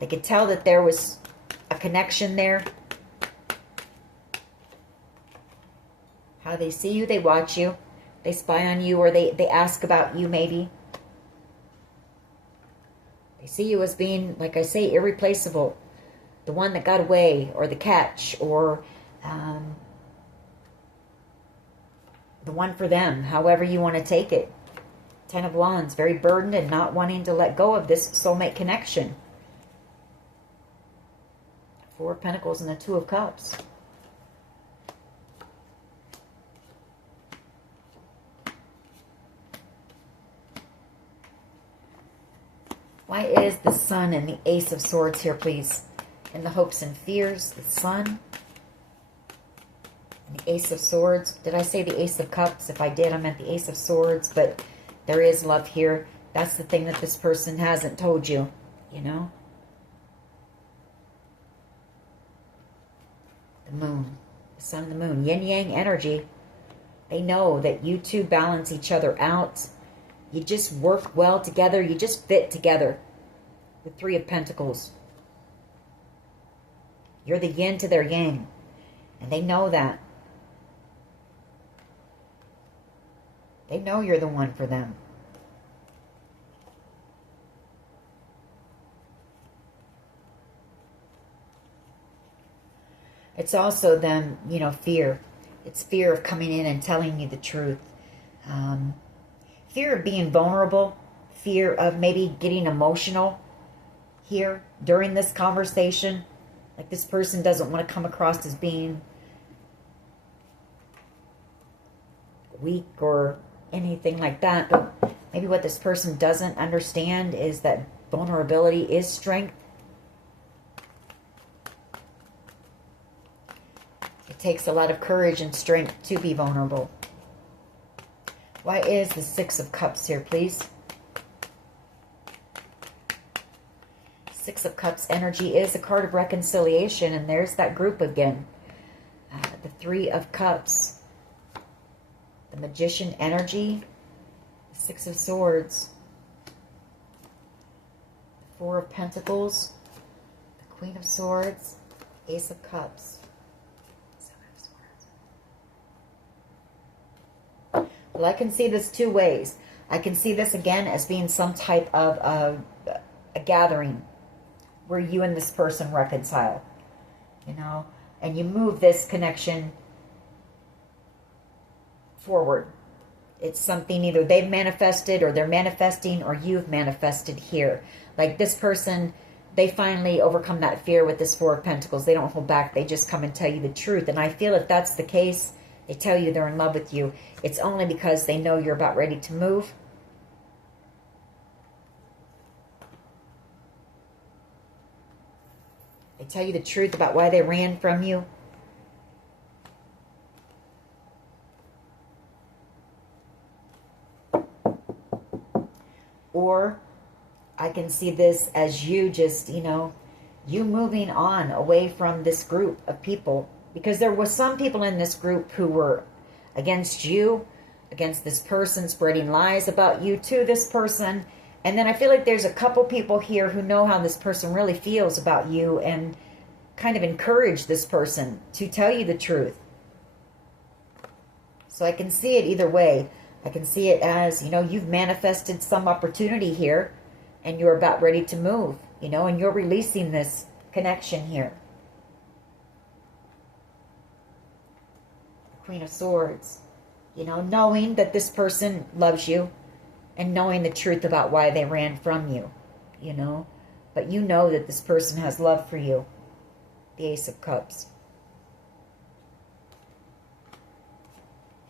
They could tell that there was a connection there. How they see you, they watch you. They spy on you, or they ask about you maybe. They see you as being, like I say, irreplaceable. The one that got away, or the catch, or the one for them, however you want to take it. Ten of Wands, very burdened and not wanting to let go of this soulmate connection. Four of Pentacles and the Two of Cups. Why is the Sun and the Ace of Swords here, please? And the hopes and fears, the Sun and the Ace of Swords. Did I say the Ace of Cups? If I did, I meant the Ace of Swords, but there is love here. That's the thing that this person hasn't told you, you know? The Moon, the Sun and the Moon, yin-yang energy. They know that you two balance each other out. You just work well together. You just fit together. The Three of Pentacles. You're the yin to their yang. And they know that. They know you're the one for them. It's also them, you know, fear. It's fear of coming in and telling you the truth. Fear of being vulnerable. Fear of maybe getting emotional here during this conversation. Like this person doesn't want to come across as being weak or anything like that. But maybe what this person doesn't understand is that vulnerability is strength. It takes a lot of courage and strength to be vulnerable. Why is the Six of Cups here, please? Six of Cups energy is a card of reconciliation, and there's that group again. The Three of Cups. The Magician energy. The Six of Swords. The Four of Pentacles. The Queen of Swords. Ace of Cups. Well, I can see this two ways. I can see this again as being some type of a gathering where you and this person reconcile, you know, and you move this connection forward. It's something either they've manifested or they're manifesting or you've manifested here. Like this person, they finally overcome that fear with this Four of Pentacles. They don't hold back. They just come and tell you the truth. And I feel if that's the case, they tell you they're in love with you, it's only because they know you're about ready to move. They tell you the truth about why they ran from you. Or I can see this as you just, you know, you moving on away from this group of people. Because there was some people in this group who were against you, against this person, spreading lies about you to this person. And then I feel like there's a couple people here who know how this person really feels about you and kind of encourage this person to tell you the truth. So I can see it either way. I can see it as, you know, you've manifested some opportunity here and you're about ready to move, you know, and you're releasing this connection here. Queen of Swords, you know, knowing that this person loves you and knowing the truth about why they ran from you, you know, but you know that this person has love for you. The Ace of Cups.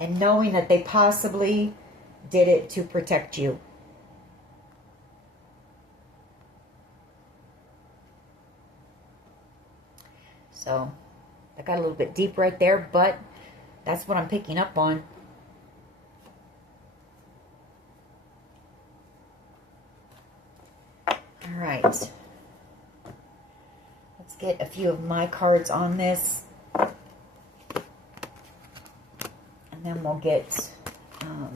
And knowing that they possibly did it to protect you. So, I got a little bit deep right there, but that's what I'm picking up on. All right. Let's get a few of my cards on this. And then we'll get a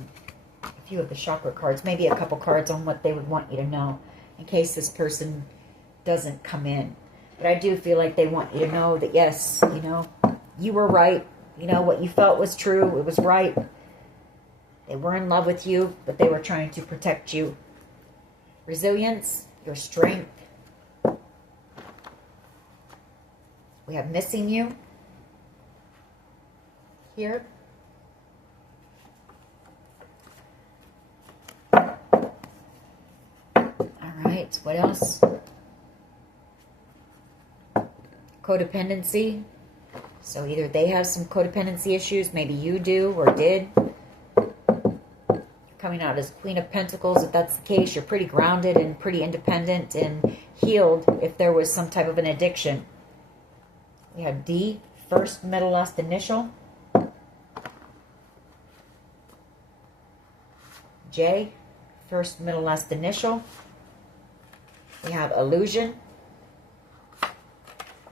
few of the chakra cards. Maybe a couple cards on what they would want you to know in case this person doesn't come in. But I do feel like they want you to know that, yes, you know, you were right. You know, what you felt was true. It was right. They were in love with you, but they were trying to protect you. Resilience, your strength. We have missing you here. All right, what else? Codependency. So either they have some codependency issues, maybe you do or did. coming out as Queen of Pentacles. If that's the case, you're pretty grounded and pretty independent and healed if there was some type of an addiction. We have D, first, middle, last initial. J, first, middle, last initial. We have illusion.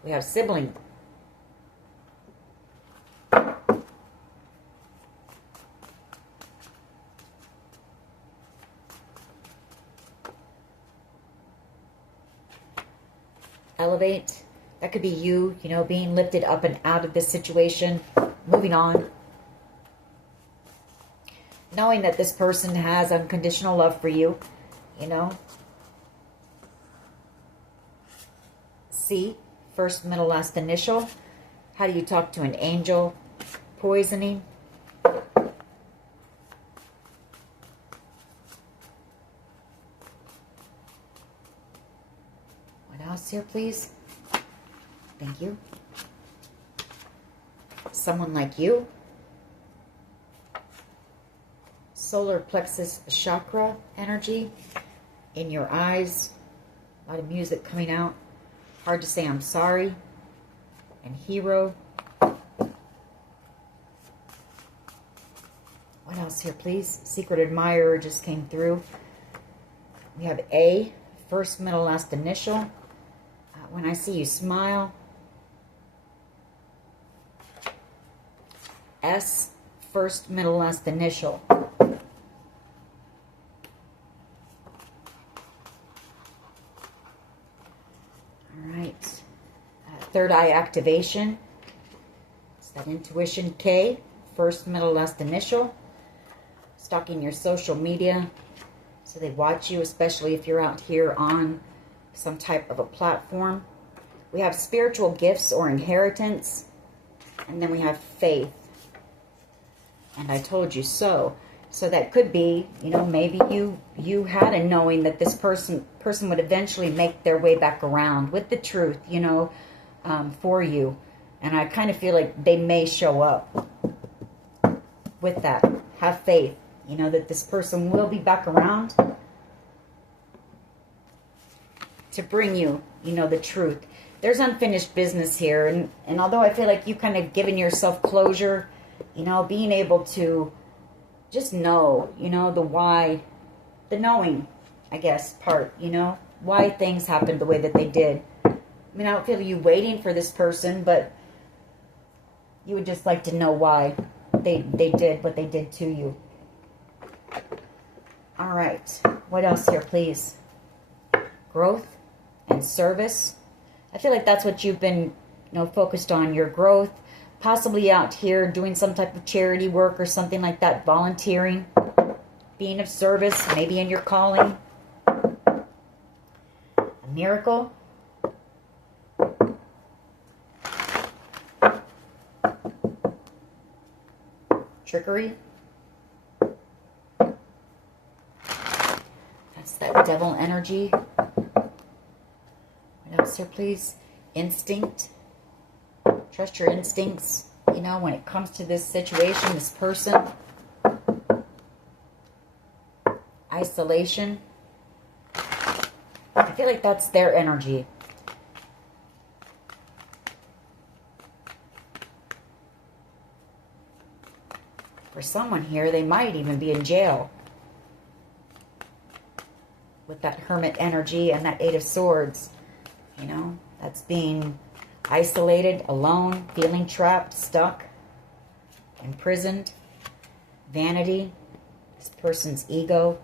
We have sibling. Elevate. That could be you, you know, being lifted up and out of this situation, moving on. Knowing that this person has unconditional love for you, you know. C, first, middle, last initial. How do you talk to an angel? Poisoning. What else here, please? Thank you. Someone like you. Solar plexus chakra energy in your eyes. A lot of music coming out. Hard to say I'm sorry. And hero. What else here, please? Secret admirer just came through. We have A, first, middle, last initial. When I see you smile. S, first, middle, last initial. All right. Third eye activation. It's that intuition. K, first, middle, last initial. Stalking your social media. So they watch you, especially if you're out here on some type of a platform. We have spiritual gifts or inheritance. And then we have faith. And I told you so. So that could be, you know, maybe you had a knowing that this person would eventually make their way back around with the truth, you know, for you. And I kind of feel like they may show up with that. Have faith, you know, that this person will be back around to bring you, you know, the truth. There's unfinished business here. And although I feel like you kind of given yourself closure, you know, being able to just know, you know, the why, the knowing, I guess, part, you know, why things happened the way that they did. I mean, I don't feel you waiting for this person, but you would just like to know why they did what they did to you. All right. What else here, please? Growth and service. I feel like that's what you've been, you know, focused on, your growth. Possibly out here doing some type of charity work or something like that, volunteering, being of service, maybe in your calling. A miracle. Trickery. That's that devil energy. What else here, please? Instinct. Trust your instincts, you know, when it comes to this situation, this person. Isolation. I feel like that's their energy. For someone here, they might even be in jail. With that Hermit energy and that Eight of Swords. You know, that's being isolated, alone, feeling trapped, stuck, imprisoned, vanity, this person's ego.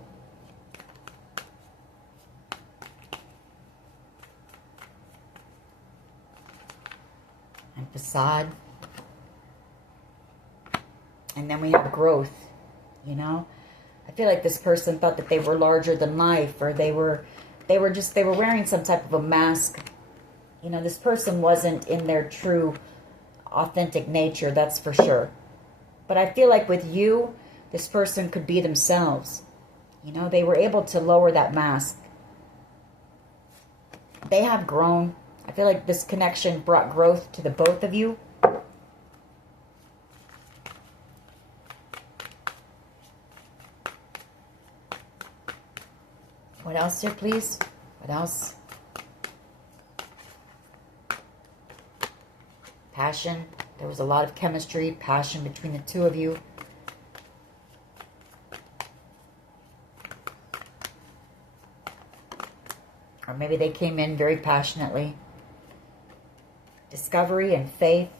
And facade. And then we have growth, you know. I feel like this person thought that they were larger than life, or they were wearing some type of a mask. You know, this person wasn't in their true, authentic nature, that's for sure. But I feel like with you, this person could be themselves. You know, they were able to lower that mask. They have grown. I feel like this connection brought growth to the both of you. What else here, please? What else? Passion. There was a lot of chemistry, passion between the two of you. Or maybe they came in very passionately. Discovery and faith.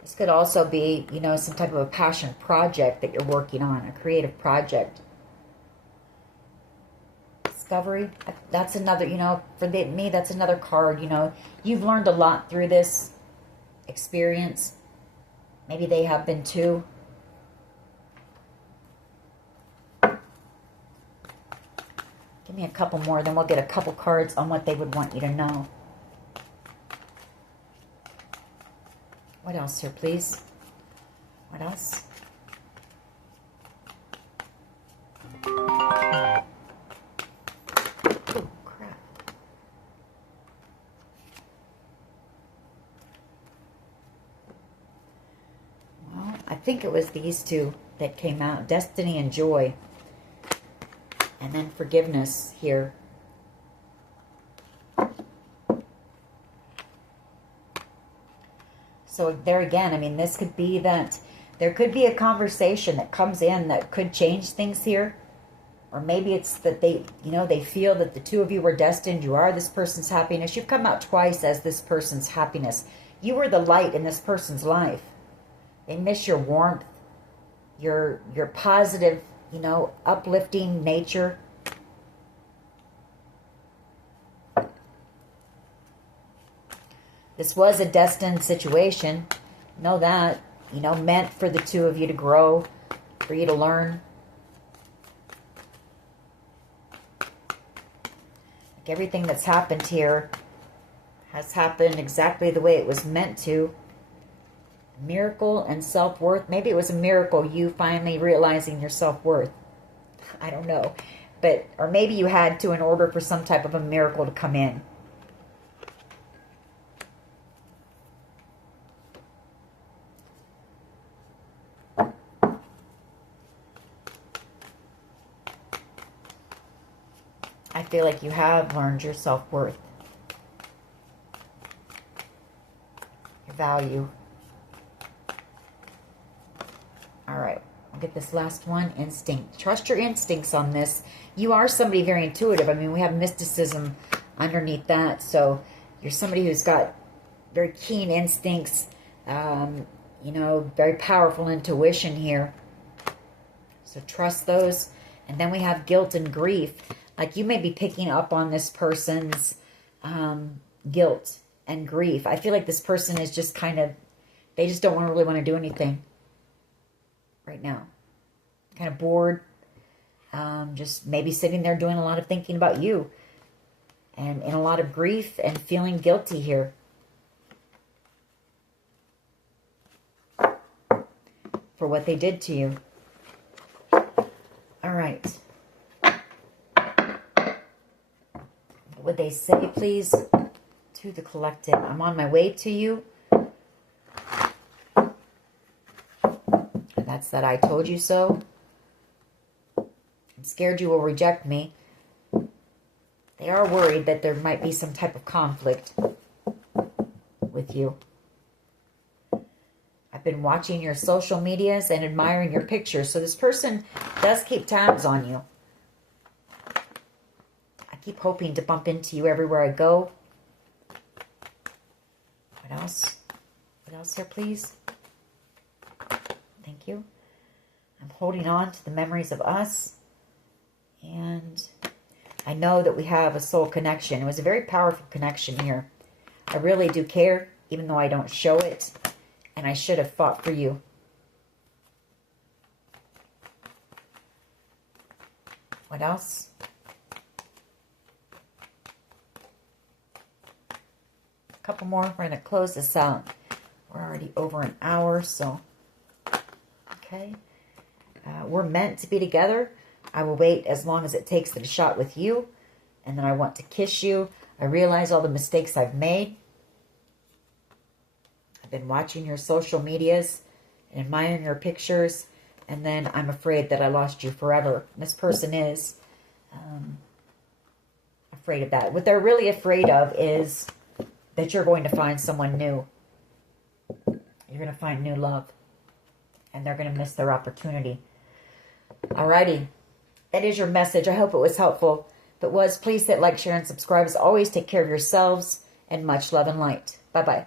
This could also be, you know, some type of a passion project that you're working on, a creative project. Discovery. That's another, you know, for me, that's another card, you know. You've learned a lot through this experience. Maybe they have been too. Give me a couple more, then we'll get a couple cards on what they would want you to know. What else here, please? What else? Oh, crap. Well, I think it was these two that came out. Destiny and joy. And then forgiveness here. So there again, I mean, this could be that there could be a conversation that comes in that could change things here. Or maybe it's that they, you know, they feel that the two of you were destined. You are this person's happiness. You've come out twice as this person's happiness. You were the light in this person's life. They miss your warmth, your positive, you know, uplifting nature. This was a destined situation. Know that. You know, meant for the two of you to grow, for you to learn. Like everything that's happened here has happened exactly the way it was meant to. Miracle and self-worth. Maybe it was a miracle, you finally realizing your self-worth. I don't know. But, or maybe you had to in order for some type of a miracle to come in. I feel like you have learned your self-worth. Your value. All right. I'll get this last one. Instinct. Trust your instincts on this. You are somebody very intuitive. I mean, we have mysticism underneath that. So you're somebody who's got very keen instincts. You know, very powerful intuition here. So trust those. And then we have guilt and grief. Like you may be picking up on this person's guilt and grief. I feel like this person is just kind of, they just don't really want to do anything right now. Kind of bored. Just maybe sitting there doing a lot of thinking about you. And in a lot of grief and feeling guilty here. For what they did to you. All right. What would they say, please, to the collective? I'm on my way to you. That's that I told you so. I'm scared you will reject me. They are worried that there might be some type of conflict with you. I've been watching your social medias and admiring your pictures. So this person does keep tabs on you. I keep hoping to bump into you everywhere I go. What else? What else here, please? Thank you. I'm holding on to the memories of us. And I know that we have a soul connection. It was a very powerful connection here. I really do care, even though I don't show it. And I should have fought for you. What else? A couple more. We're going to close this out. We're already over an hour, so... Okay. We're meant to be together. I will wait as long as it takes to shot with you. And then I want to kiss you. I realize all the mistakes I've made. I've been watching your social medias and admiring your pictures. And then I'm afraid that I lost you forever. This person is. afraid of that. What they're really afraid of is that you're going to find someone new. You're going to find new love. And they're going to miss their opportunity. Alrighty. That is your message. I hope it was helpful. If it was, please hit like, share, and subscribe. As always, take care of yourselves. And much love and light. Bye-bye.